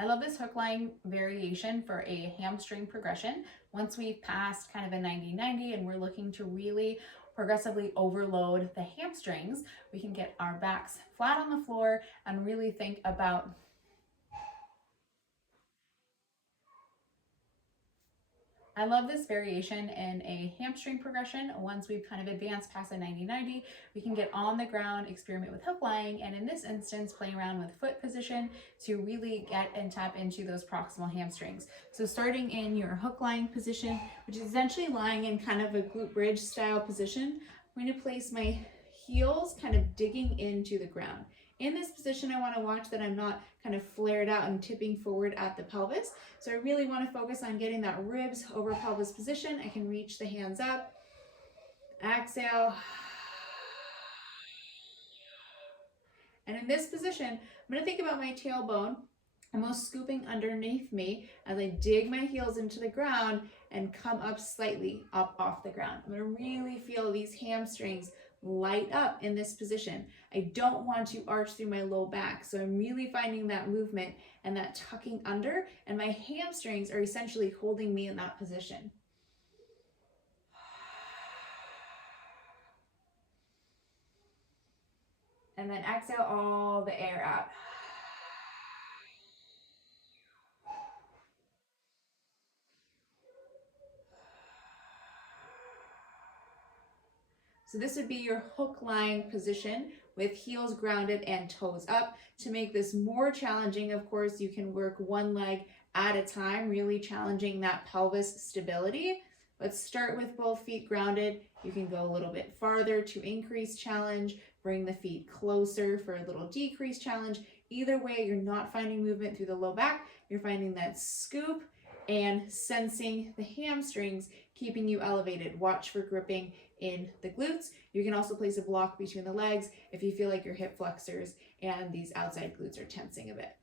I love this hook lying variation for a hamstring progression. Once we've passed kind of a 90-90 and we're looking to really progressively overload the hamstrings, we can get our backs flat on the floor and really think about I love this variation in a hamstring progression. Once we've kind of advanced past a 90-90, we can get on the ground, experiment with hook lying, and in this instance, play around with foot position to really get and tap into those proximal hamstrings. So starting in your hook lying position, which is essentially lying in kind of a glute bridge style position, I'm going to place my heels kind of digging into the ground. In this position, I want to watch that I'm not kind of flared out and tipping forward at the pelvis. So I really want to focus on getting that ribs over pelvis position. I can reach the hands up. Exhale. And in this position, I'm going to think about my tailbone almost scooping underneath me as I dig my heels into the ground and come up slightly up off the ground. I'm going to really feel these hamstrings light up in this position. I don't want to arch through my low back, so I'm really finding that movement and that tucking under, and my hamstrings are essentially holding me in that position. And then exhale all the air out. So this would be your hook lying position with heels grounded and toes up. To make this more challenging, of course, you can work one leg at a time, really challenging that pelvis stability. Let's start with both feet grounded. You can go a little bit farther to increase challenge, bring the feet closer for a little decrease challenge. Either way, you're not finding movement through the low back, you're finding that scoop and sensing the hamstrings keeping you elevated. Watch for gripping in the glutes. You can also place a block between the legs if you feel like your hip flexors and these outside glutes are tensing a bit.